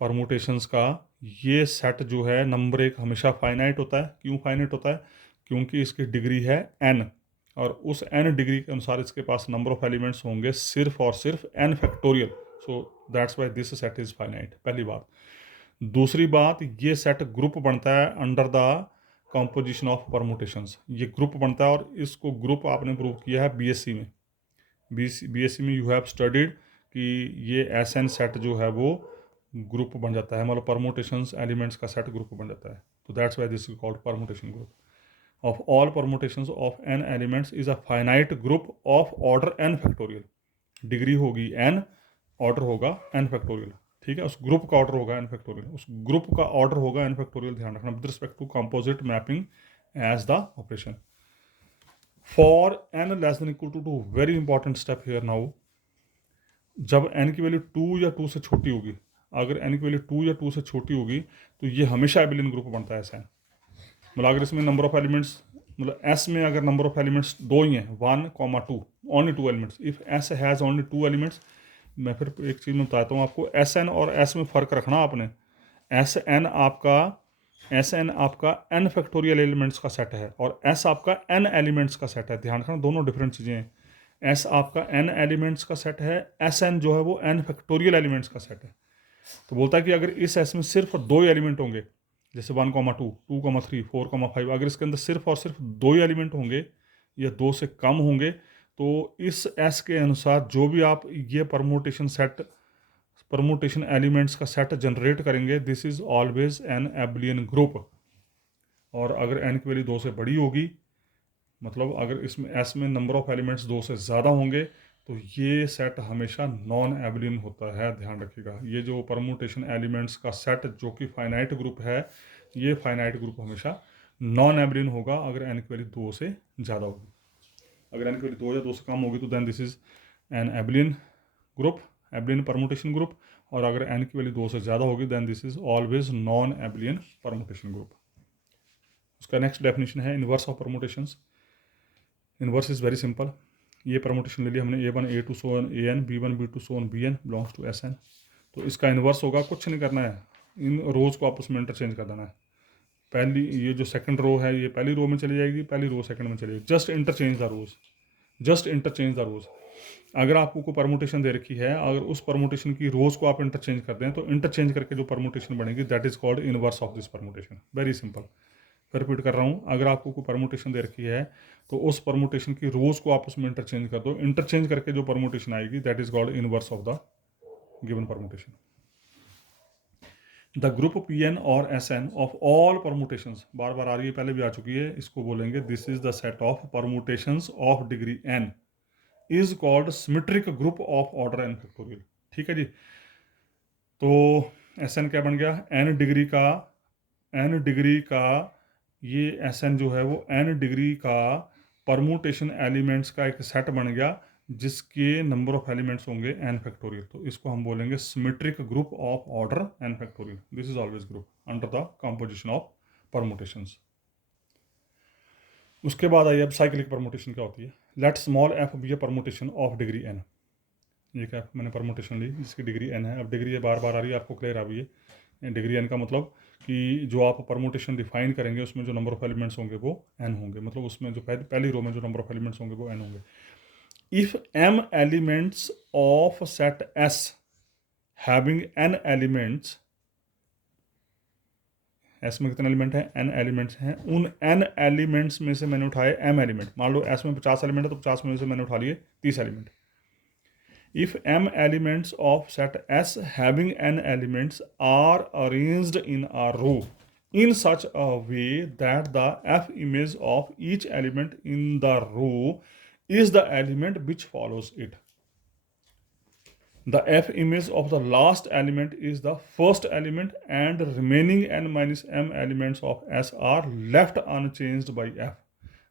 परमुटेशंस का, ये सेट जो है नंबर एक हमेशा फाइनाइट होता है। क्यों फाइनाइट होता है? क्योंकि इसकी डिग्री है एन, और उस एन डिग्री के अनुसार इसके पास नंबर ऑफ एलिमेंट्स होंगे सिर्फ और सिर्फ n factorial. So that's why this set is finite, पहली बात। दूसरी बात, ये सेट ग्रुप बनता है under the composition of permutations. ये ग्रुप बनता है और इसको ग्रुप आपने प्रूव किया है बीएससी में। बीएससी में यू हैव स्टडीड कि ये एस एन सेट जो है वो ग्रुप बन जाता है, मतलब परमुटेशंस एलिमेंट्स का सेट ग्रुप बन जाता है। तो that's why this is called permutation group of all permutations of n elements is a finite group of order n factorial. Degree होगी एन, ऑर्डर होगा एन फैक्टोरियल, ठीक है। उस ग्रुप का ऑर्डर होगा एन फैक्टोरियल, उस ग्रुप का order होगा एन फैक्टोरियल, ध्यान रखना, with respect to composite mapping as the operation for n less than equal to 2। Very important step here now, जब एन की वैल्यू 2 या 2 से छोटी होगी, अगर एन की वैल्यू 2 या 2 से छोटी होगी तो ये हमेशा एबिलियन ग्रुप बनता है ऐसा है। मतलब अगर इसमें नंबर ऑफ एलिमेंट्स, मतलब एस में अगर नंबर ऑफ एलिमेंट्स दो ही हैं 1, 2, only 2 elements, if S has only 2 elements. मैं फिर एक चीज़ में बताता हूँ आपको, एस एन और एस में फ़र्क रखना आपने। एस एन आपका एन फैक्टोरियल एलिमेंट्स का सेट है और एस आपका एन एलिमेंट्स का सेट है, ध्यान रखना दोनों डिफरेंट चीज़ें हैं। एस आपका एन एलिमेंट्स का सेट है, एस एन जो है वो एन फैक्टोरियल एलिमेंट्स का सेट है। तो बोलता है कि अगर इस एस में सिर्फ 2 एलिमेंट होंगे, जैसे 1, 2, 2, 3, 4, 5, अगर इसके अंदर सिर्फ और सिर्फ 2 ही एलिमेंट होंगे या 2 से कम होंगे, तो इस एस के अनुसार जो भी आप ये परमुटेशन एलिमेंट्स का सेट जनरेट करेंगे, this is always an abelian group. और अगर एन की वैल्यू 2 से बड़ी होगी, मतलब अगर इसमें एस में नंबर ऑफ एलिमेंट्स 2 से ज़्यादा होंगे, तो ये सेट हमेशा नॉन एब्लियन होता है, ध्यान रखिएगा। ये जो परमुटेशन एलिमेंट्स का सेट जो कि फाइनाइट ग्रुप है, ये फाइनाइट ग्रुप हमेशा नॉन एब्लियन होगा अगर एन की वैल्यू 2 से ज़्यादा होगी। अगर एन की वैल्यू 2 या 2 से कम होगी तो then this is an abelian group, abelian permutation group. और अगर एन की वैल्यू 2 से ज़्यादा होगी then this is always non abelian permutation group. उसका नेक्स्ट डेफिनेशन है inverse of permutations. Inverse is very simple, ये परमुटेशन ले लिया हमने A1 A2 so on AN, B1 B2 so on BN belongs to SN। तो इसका inverse होगा, कुछ नहीं करना है, इन रोज़ को आपस में इंटरचेंज कर देना है। पहली ये जो सेकंड रो है ये पहली रो में चली जाएगी, पहली रो सेकंड में चली जाएगी। Just interchange the rows, just interchange the rows. अगर आपको कोई परमुटेशन दे रखी है, अगर उस परमुटेशन की रोज को आप इंटरचेंज कर दें तो इंटरचेंज करके जो परमुटेशन बनेगी that is called inverse of this permutation. Very simple. फिर रिपीट कर रहा हूँ, अगर आपको कोई परमुटेशन दे रखी है तो उस परमुटेशन की रोज को आपस में इंटरचेंज कर दो, इंटरचेंज करके जो परमुटेशन आएगी that is called inverse of the given permutation. The group P n और S n of all permutations, बार बार आ रही है, पहले भी आ चुकी है, इसको बोलेंगे this is the set of permutations of degree n is called symmetric group of order n factorial. ठीक है जी। तो एस एन क्या बन गया? एन डिग्री का ये एस एन जो है वो एन डिग्री का परमुटेशन एलिमेंट्स का एक सेट बन गया जिसके नंबर ऑफ एलिमेंट्स होंगे एन फैक्टोरियल। तो इसको हम बोलेंगे symmetric group of order n factorial. This is always group under the composition of permutations. उसके बाद आइए अब साइक्लिक परमुटेशन क्या होती है। Let small f be a permutation of degree n. ये क्या मैंने परमुटेशन ली जिसकी डिग्री एन है, अब डिग्री बार बार आ रही है, आपको क्लियर आ रही है। डिग्री एन का मतलब कि जो आप परमुटेशन डिफाइन करेंगे उसमें जो नंबर ऑफ एलिमेंट्स होंगे वो एन होंगे, मतलब उसमें जो पहली रो में जो नंबर ऑफ एलिमेंट्स होंगे वो एन होंगे। If m elements of set S having n elements, S में कितने एलिमेंट हैं? n एलिमेंट्स हैं। उन n एलिमेंट्स में से मैंने उठाए m एलिमेंट। मान लो S में 50 एलिमेंट है तो 50 में से मैंने उठा लिए 30 element. If m elements of set S having n elements are arranged in a row in such a way that the f image of each element in the row is the element which follows it. The f image of the last element is the first element and remaining n minus m elements of S are left unchanged by f.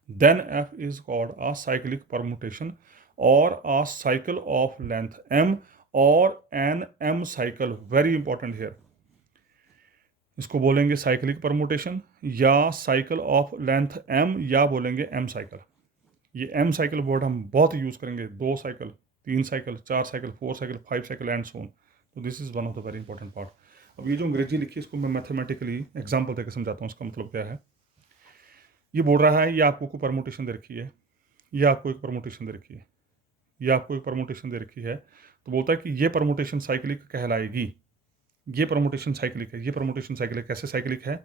Then f is called a cyclic permutation or a cycle of length m or an m cycle. Very important here. इसको बोलेंगे cyclic permutation या cycle of length m या बोलेंगे m cycle. ये m cycle word हम बहुत use करेंगे. 2 cycle, 3 cycle, 4 cycle, 4 cycle, 5 cycle and so on. तो this is one of the very important part. अब ये जो अंग्रेजी लिखी है इसको मैं मैथमेटिकली एग्जाम्पल देकर समझाता हूँ. इसका मतलब क्या है. ये बोल रहा है ये आपको कोई परमुटेशन दे रखी है, ये आपको एक परमुटेशन दे रखी है, ये आपको एक परमुटेशन दे रखी है. तो बोलता है कि ये परमुटेशन साइक्लिक कहलाएगी. ये परमुटेशन साइक्लिक है, ये परमुटेशन साइक्लिक. कैसे साइक्लिक है.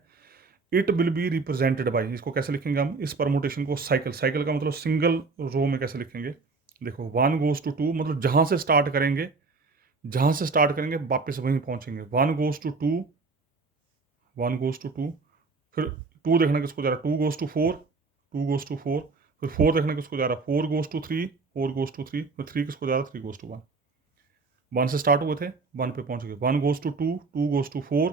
It will be represented by. इसको कैसे लिखेंगे हम इस परमुटेशन को. साइकिल. साइकिल का मतलब सिंगल रो में कैसे लिखेंगे. देखो 1 goes to 2 मतलब जहां से स्टार्ट करेंगे, जहां से स्टार्ट करेंगे वापस वहीं पहुंचेंगे. 1 goes to 2, 1 goes to 2, फिर 2 देखना किसको जा रहा है. 2 goes to 4, 2 goes to 4, फिर 4 देखना किसको जा रहा है. 4 goes to 3, 4 goes to 3, फिर 3 किसको जा रहा है. 3 goes to 1. 1 से स्टार्ट हुए थे, 1 पे पहुंच गए. 1 goes to 2, 2 goes to 4,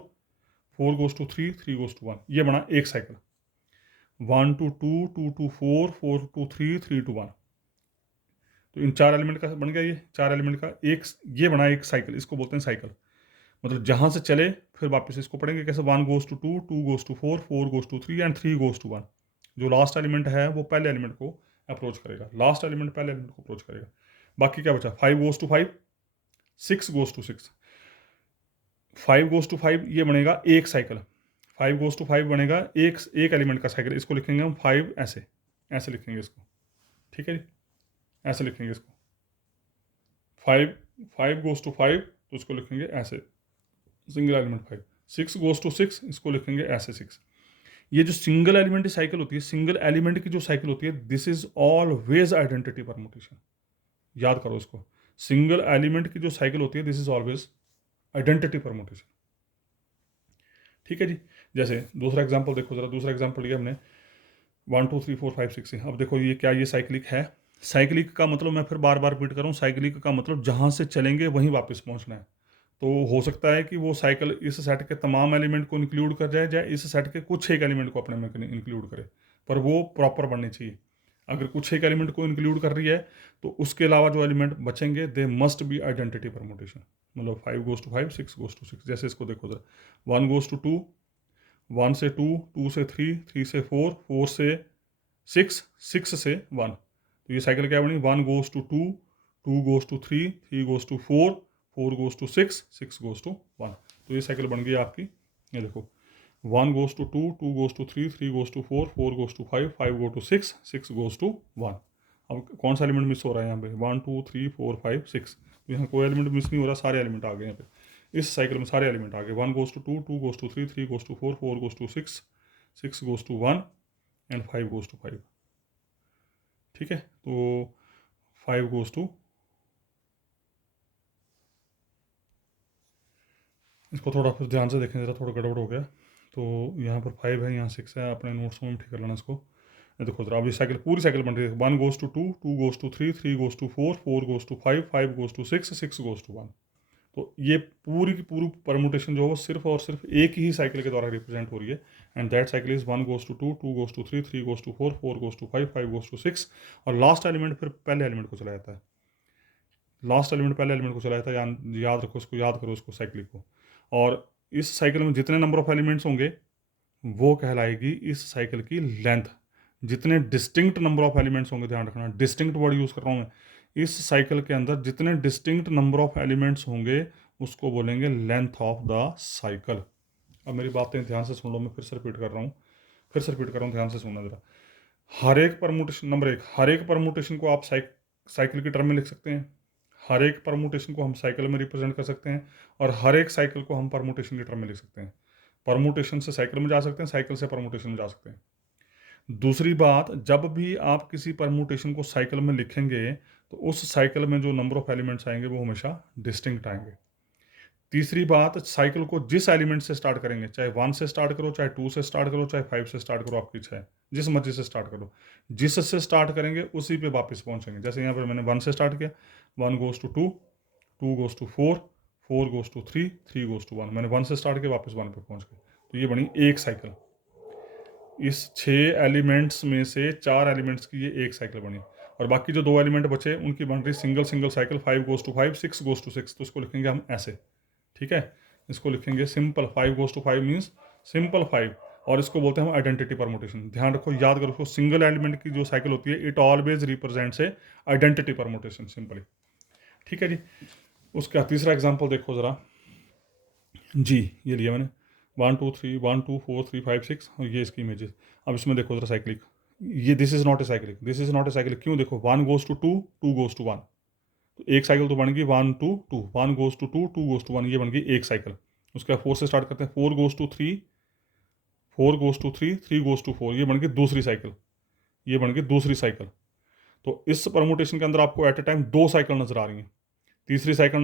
4 goes to 3, 3 goes to 1. ये बना एक cycle. 1 to 2, 2 to 4, 4 to 3, 3 to 1. तो इन 4 एलिमेंट का बन गया. ये 4 एलिमेंट का एक ये बना एक साइकिल. इसको बोलते हैं साइकिल. मतलब जहां से चले फिर वापस इसको पढ़ेंगे कैसे. 1 goes to 2, 2 goes to 4, 4 goes to 3 and 3 goes to 1. जो लास्ट एलिमेंट है वो पहले एलिमेंट को अप्रोच करेगा. लास्ट एलिमेंट पहले एलिमेंट को अप्रोच करेगा. बाकी क्या बचा. 5 goes to 5, 6 goes to 6. 5 goes to 5 ये बनेगा एक साइकिल. 5 goes to 5 बनेगा एक एलिमेंट का साइकिल. इसको लिखेंगे हम 5 ऐसे ऐसे लिखेंगे इसको. ठीक है जी. ऐसे लिखेंगे इसको. 5 goes to 5 तो इसको लिखेंगे ऐसे सिंगल एलिमेंट 5. 6 goes to 6 इसको लिखेंगे ऐसे 6. ये जो सिंगल एलिमेंट साइकिल होती है, सिंगल एलिमेंट की जो साइकिल होती है, this is always identity permutation. याद करो इसको. सिंगल एलिमेंट की जो साइकिल होती है this is always identity permutation. ठीक है जी. जैसे दूसरा एग्जांपल देखो जरा. दूसरा एग्जांपल लिया हमने 1 2 3 4 5 6. अब देखो ये क्या, ये साइक्लिक है. साइक्लिक का मतलब मैं फिर बार बार रिपीट करूँ, साइक्लिक का मतलब जहाँ से चलेंगे वहीं वापस पहुँचना है. तो हो सकता है कि वो साइकिल इस सेट के तमाम एलिमेंट को इंक्लूड कर जाए, या इस सेट के कुछ एक एलिमेंट को अपने में इंक्लूड करे, पर वो प्रॉपर बननी चाहिए. अगर कुछ एक एलिमेंट को इंक्लूड कर रही है तो उसके अलावा जो एलिमेंट बचेंगे they must be identity permutation. मतलब 5 goes to 5, 6 goes to 6. जैसे इसको देखो जरा. 1 goes to 2, 1 से 2, 2 से 3, 3 से 4, 4 से 6, 6 से 1. तो ये साइकिल क्या बनी. 1 goes to 2, 2 goes to 3, 3 goes to 4, 4 goes to 6, 6 goes to 1. तो ये साइकिल बन गई आपकी. ये देखो 1 goes to 2, 2 goes to 3, 3 goes to 4, 4 goes to 5, 5 goes to 6, 6 goes to 1. अब कौन सा एलिमेंट मिस हो रहा है यहाँ पे. 1 2 3 4 5 6. तो यहाँ कोई एलिमेंट मिस नहीं हो रहा. सारे एलिमेंट आ गए यहाँ पे. इस साइकिल में सारे एलिमेंट आ गए. 1 goes to 2, 2 goes to 3, 3 goes to 4, 4 goes to 6, 6 goes to 1 and 5 goes to 5. ठीक है. तो 5 goes to, इसको थोड़ा फिर ध्यान से देखें ज़रा, थोड़ा गड़बड़ हो गया. तो यहाँ पर 5 है, यहाँ 6 है. अपने नोट्स में ठीक कर लेना इसको. देखो जरा. अब ये साइकिल पूरी साइकिल बन रही है. 1 goes to 2, 2 goes to 3, 3 goes to 4, 4 goes to 5, 5 goes to 6, 6 goes to 1. तो ये पूरी की पूरी परमुटेशन जो है वो सिर्फ और सिर्फ एक ही साइकिल के द्वारा रिप्रेजेंट हो रही है. And that cycle is 1 goes to 2, 2 goes to 3, 3 goes to 4, 4 goes to 5, 5 goes to 6. और लास्ट एलिमेंट फिर पहले एलिमेंट को चला जाता है. लास्ट एलिमेंट पहले एलिमेंट को चला जाता है. याद रखो इसको, याद करो इसको साइकिल को. और इस साइकिल में जितने नंबर ऑफ एलिमेंट्स होंगे वो कहलाएगी इस साइकिल की लेंथ. जितने डिस्टिंक्ट नंबर ऑफ एलिमेंट्स होंगे, ध्यान रखना डिस्टिंक्ट वर्ड यूज़ कर रहा हूँ मैं. इस साइकिल के अंदर जितने डिस्टिंक्ट नंबर ऑफ एलिमेंट्स होंगे उसको बोलेंगे लेंथ ऑफ द साइकिल. अब मेरी बातें ध्यान से सुन लो. मैं फिर से रिपीट कर रहा हूँ, ध्यान से सुनना जरा. हर एक परमुटेशन, नंबर 1, हर एक परमुटेशन को आप साइकिल की टर्म में लिख सकते हैं. हर एक परमुटेशन को हम साइकिल में रिप्रेजेंट कर सकते हैं. और हर एक साइकिल को हम परमुटेशन की टर्म में लिख सकते हैं. परमुटेशन से साइकिल में जा सकते हैं, साइकिल से परमुटेशन में जा सकते हैं. दूसरी बात, जब भी आप किसी परमुटेशन को साइकिल में लिखेंगे तो उस साइकिल में जो नंबर ऑफ एलिमेंट्स आएंगे वो हमेशा डिस्टिंक्ट आएंगे. तीसरी बात, साइकिल को जिस एलिमेंट से स्टार्ट करेंगे, चाहे 1 से स्टार्ट करो, चाहे 2 से स्टार्ट करो, चाहे 5 से स्टार्ट करो, आपकी इच्छा है, जिस मर्जी से स्टार्ट करो. जिससे स्टार्ट करेंगे उसी पे वापस पहुंचेंगे. जैसे यहाँ पर मैंने 1 से स्टार्ट किया. 1 goes to 2, 2 goes to 4, 4 goes to 3, 3 goes to 1। मैंने 1 से स्टार्ट किया, वापस 1 पे पहुंच गए। तो ये बनी एक साइकिल। इस 6 एलिमेंट्स में से 4 एलिमेंट्स की ये एक साइकिल बनी, और बाकी जो 2 एलिमेंट बचे उनकी बन रही single single cycle. 5 goes to 5, 6 goes to 6। तो इसको लिखेंगे हम ऐसे, ठीक है। इसको लिखेंगे simple 5 goes to 5 means simple 5, और इसको बोलते हैं हम आइडेंटिटी परमुटेशन। ध्यान रखो, याद करो उसको, सिंगल एलिमेंट की जो साइकिल होती है it always represents A identity permutation simply, ठीक है जी। उसका तीसरा एग्जाम्पल देखो ज़रा जी, ये लिया मैंने 1 2 3 1 2 4 3 5 6, और ये इसकी इमेजेस। अब इसमें देखो ज़रा साइक्लिक, ये this is not a cyclic, this is not a cyclic. क्यों? देखो 1 goes to 2, 2 goes to 1। तो एक साइकिल तो बन गई 1 2 2, 1 goes to 2, 2 goes to 1, ये बन गई एक साइकिल। उसके बाद 4 से स्टार्ट करते हैं, 4 goes to 3, 4 goes to 3, 3 goes to 4, ये बन गई दूसरी साइकिल, ये बन गई दूसरी साइकिल। तो इस परमुटेशन के अंदर आपको एट ए टाइम 2 साइकिल नजर आ रही हैं। तीसरी साइकिल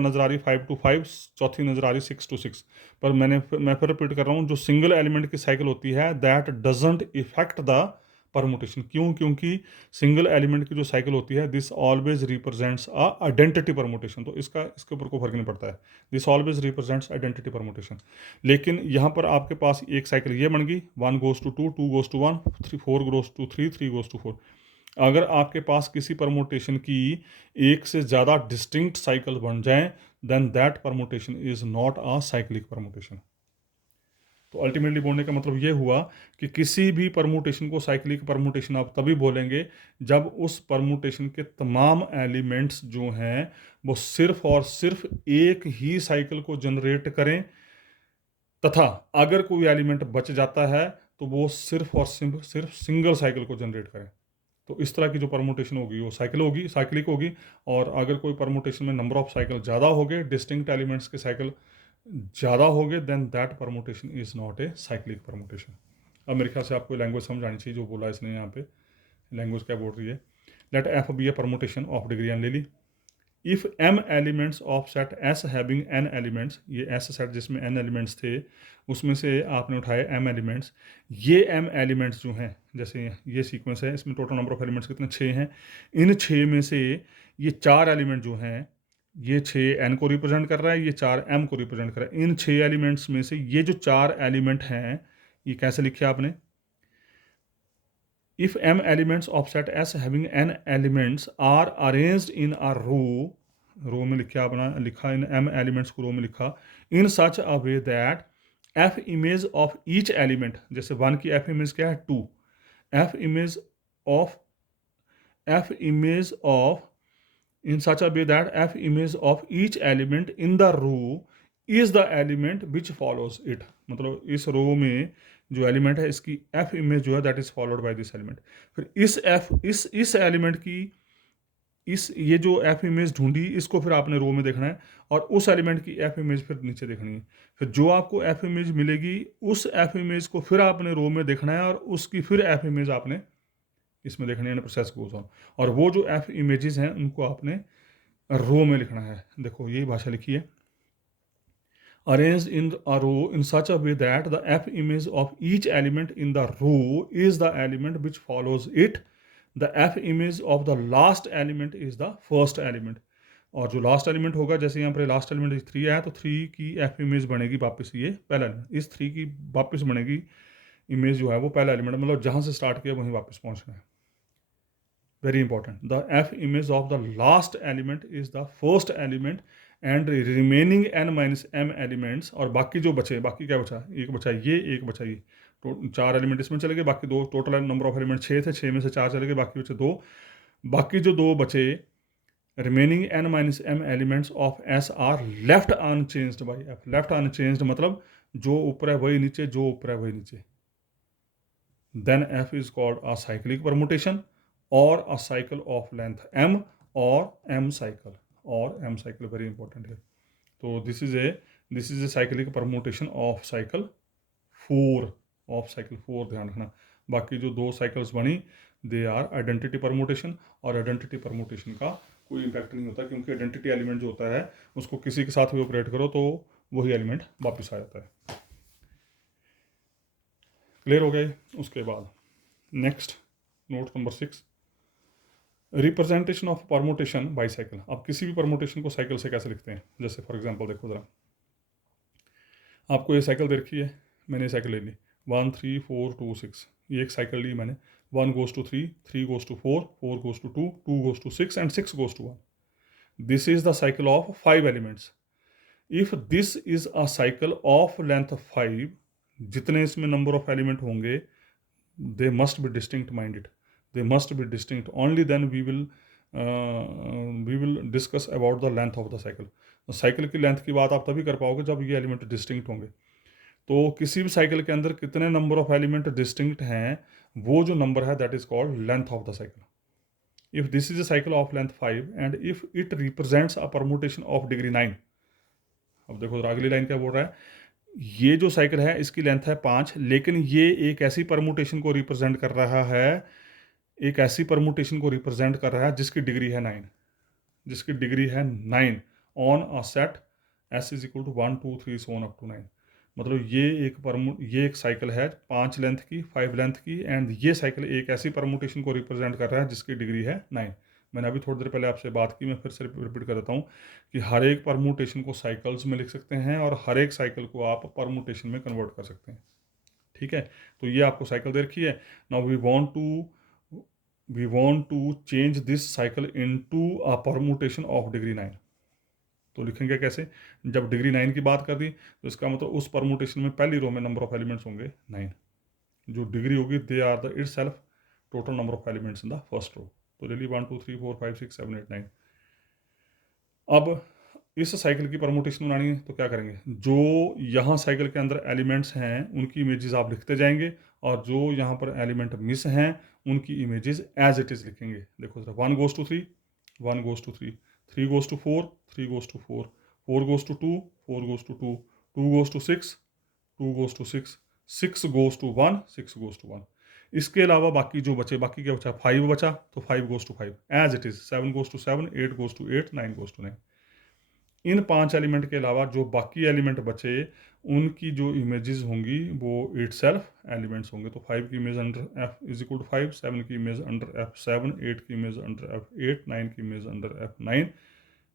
नजर आ रही है 5 to 5, चौथी नजर आ रही है 6 to 6। पर मैं फिर रिपीट कर रहा हूँ, जो सिंगल एलिमेंट की साइकिल होती है that doesn't effect the permutation. क्यों? क्योंकि सिंगल एलिमेंट की जो साइकिल होती है this always represents a identity permutation. तो इसके ऊपर कोई फर्क नहीं पड़ता है, this always represents identity permutation. लेकिन यहाँ पर आपके पास एक साइकिल ये बन गई 1 goes to 2, 2 goes to 1, 4 goes to 3, 3 goes to 4। अगर आपके पास किसी परमुटेशन की एक से ज़्यादा डिस्टिंक्ट साइकिल बन जाएं then that permutation is not a cyclic permutation. तो अल्टीमेटली बोलने का मतलब ये हुआ कि किसी भी परमुटेशन को साइक्लिक परमुटेशन आप तभी बोलेंगे जब उस परमुटेशन के तमाम एलिमेंट्स जो हैं वो सिर्फ और सिर्फ एक ही साइकिल को जनरेट करें, तथा अगर कोई एलिमेंट बच जाता है तो वो सिर्फ और सिर्फ सिंगल साइकिल को जनरेट करें। तो इस तरह की जो परमुटेशन होगी वो साइकिल होगी, साइक्लिक होगी। और अगर कोई परमुटेशन में नंबर ऑफ साइकिल ज़्यादा हो गए, डिस्टिंक्ट एलिमेंट्स के साइकिल ज़्यादा हो गए, then that permutation is not a cyclic permutation. अब मेरे ख्याल से आपको लैंग्वेज समझ आनी चाहिए जो बोला इसने यहाँ पे। लैंग्वेज क्या बोल रही है? Let f be a permutation of degree n ले ली। If m elements of set s having n elements, ये s सेट जिसमें n एलिमेंट्स थे उसमें से आपने उठाए m एलिमेंट्स। ये m एलिमेंट्स जो हैं, जैसे ये सीक्वेंस है, इसमें टोटल नंबर ऑफ एलिमेंट्स कितने? 6 हैं। इन 6 में से ये 4 एलिमेंट जो हैं, ये 6 n को रिप्रेजेंट कर रहा है, ये 4 m को रिप्रेजेंट कर रहा है। इन 6 एलिमेंट्स में से ये जो 4 एलिमेंट हैं, ये कैसे लिखे आपने? If m elements of set S having n elements are arranged in a रो में लिखा इन m elements को रो में लिखा in such a way that f image of each element, जैसे 1 की f image क्या है? 2। f image of in such a way that f image of each element in the row is the element which follows it। मतलब इस रो में जो element है इसकी f इमेज जो है that is followed by this element. फिर इस एलिमेंट की ये जो f इमेज ढूंढी, इसको फिर आपने रो में देखना है, और उस एलिमेंट की f इमेज फिर नीचे देखनी है। फिर जो आपको f इमेज मिलेगी उस f इमेज को फिर आपने रो में देखना है, और उसकी फिर f इमेज आपने इसमें देखनी है। प्रोसेस गोज ऑन, और वो जो f इमेजेस हैं उनको आपने रो में लिखना है। देखो यही भाषा लिखी है, arranged in a row in such a way that the f image of each element in the row is the element which follows it। The f image of the last element is the first element। और जो last element होगा, जैसे यहाँ पर last element 3 आया तो 3 की f image बनेगी वापस ये पहला एलिमेंट, इस 3 की वापस बनेगी इमेज जो है वो पहला एलिमेंट, मतलब जहाँ से स्टार्ट किया वहीं वापस पहुँचना है। Very important, the f image of the last element is the first element and remaining n minus m elements. और बाकी जो बचे, बाकी क्या बचा? एक बचा ये, एक बचा ये। तो 4 एलिमेंट इसमें चले गए, बाकी 2, टोटल नंबर ऑफ एलिमेंट 6 थे, 6 में से 4 चले गए, बाकी बचे 2। बाकी जो 2 बचे, remaining n minus m elements of s are left unchanged by f। Left unchanged मतलब जो ऊपर है वही नीचे, जो ऊपर है वही नीचे। Then f is called a cyclic permutation और a cycle of length m और m साइकिल वेरी इंपॉर्टेंट है। तो this is a cyclic permutation of cycle 4 ध्यान रखना। बाकी जो 2 साइकिल्स बनी दे आर आइडेंटिटी परमुटेशन, और आइडेंटिटी परमुटेशन का कोई इम्पैक्ट नहीं होता, क्योंकि आइडेंटिटी एलिमेंट जो होता है उसको किसी के साथ भी ऑपरेट करो तो वही एलिमेंट वापस आ जाता है। क्लियर हो गए? उसके बाद next note number 6, representation of permutation by cycle. अब किसी भी परमुटेशन को साइकिल से कैसे लिखते हैं, जैसे फॉर एग्जांपल देखो ज़रा, आपको ये साइकिल दे रखी है, मैंने ये साइकिल ले ली 1 3 4 2 6, ये एक साइकिल ली मैंने, 1 goes to 3, 3 goes to 4, 4 goes to 2, 2 goes to 6 and 6 goes to 1. This is the cycle of 5 elements. If this is a cycle of length 5, जितने इसमें number of element होंगे, they must be distinct minded, they must be distinct, only then we will discuss about the length of the cycle. तो cycle की length की बात आप तभी कर पाओगे जब ये एलिमेंट डिस्टिंक्ट होंगे। तो किसी भी साइकिल के अंदर कितने नंबर ऑफ एलिमेंट डिस्टिंक्ट हैं, वो जो नंबर है that is called length of the cycle. If this is a cycle of length 5 and if it represents a permutation of degree 9। अब देखो अगली लाइन क्या बोल रहा है, ये जो साइकिल है इसकी लेंथ है 5, लेकिन ये एक ऐसी परमुटेशन को रिप्रेजेंट कर रहा है, एक ऐसी परमुटेशन को रिप्रेजेंट कर रहा है जिसकी डिग्री है 9, जिसकी डिग्री है 9 on a set s is equal to 1 2 3 so on up to 9। मतलब ये एक साइकिल है 5 लेंथ की, 5 लेंथ की, एंड ये साइकिल एक ऐसी परमुटेशन को रिप्रेजेंट कर रहा है जिसकी डिग्री है 9। मैंने अभी थोड़ी देर पहले आपसे बात की, मैं फिर से रिपीट कर देता हूँ कि हर एक परमुटेशन को साइकिल्स में लिख सकते हैं और हर एक साइकिल को आप परमुटेशन में कन्वर्ट कर सकते हैं। ठीक है, तो ये आपको साइकिल दे रखी है। Now we want to change this cycle into a permutation of degree 9। तो लिखेंगे कैसे, जब डिग्री 9 की बात कर दी तो इसका मतलब उस परमुटेशन में पहली रो में नंबर ऑफ एलिमेंट्स होंगे 9, जो डिग्री होगी they are the itself total number of elements in the first row. तो ले ली 1 2 3 4 5 6 7 8 9। अब इस साइकिल की परमुटेशन बनानी है तो क्या करेंगे, जो यहाँ साइकिल के अंदर एलिमेंट्स हैं उनकी इमेजेस आप लिखते जाएंगे, और जो यहाँ पर एलिमेंट मिस हैं उनकी इमेजेस एज इट इज़ लिखेंगे। देखो sir, 1 goes to 3, 1 goes to 3, 3 goes to 4, 3 goes to 4, 4 goes to 2, 4 goes to 2, 2 goes to 6, 2 goes to 6, 6 goes to 1, 6 goes to 1। इसके अलावा बाकी जो बचे, बाकी क्या बचा, 5 बचा, तो 5 goes to 5 as it is, 7 goes to 7, 8 goes to 8, 9 goes to 9। In 5 element के अलावा जो बाकी एलिमेंट बचे उनकी जो इमेजेस होंगी वो इट सेल्फ एलिमेंट्स होंगे। तो 5 की image under f is equal to 5, 7 की इमेज अंडर एफ 7, 8 की इमेज अंडर एफ 8, 9 की image under F 9।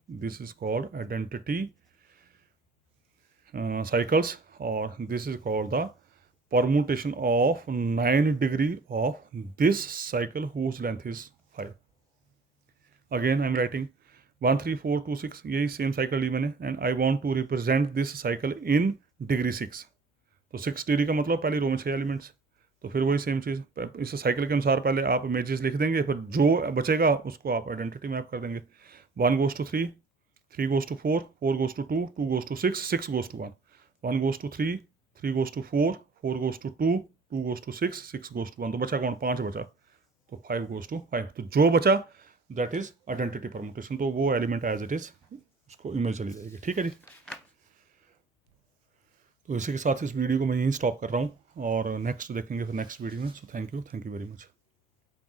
This is called identity cycles, or this is called the permutation of 9 degree of this cycle whose length is 5। again I am writing 1 3 4 2 6, यही same cycle ली मैंने, and I want to represent this cycle in degree 6। तो 6 degree का मतलब पहली रो में 6 elements, तो फिर वही सेम चीज़, इस साइकिल के अनुसार पहले आप इमेजेस लिख देंगे, फिर जो बचेगा उसको आप आइडेंटिटी मैप कर देंगे। 1 goes to 3, 3 goes to 4, 4 goes to 2, 2 goes to 6, 6 goes to 1, 1 goes to 3, 3 goes to 4, 4 goes to 2, 2 goes to 6, 6 goes to 1। तो बचा कौन, 5 बचा, तो 5 goes to 5। तो जो बचा दैट इज आइडेंटिटी परमुटेशन, तो वो एलिमेंट एज इट इज उसको इमेज चली जाएगी। ठीक है जी, तो इसी के साथ इस वीडियो को मैं यहीं स्टॉप कर रहा हूँ और नेक्स्ट देखेंगे फिर नेक्स्ट वीडियो में। So thank you very much.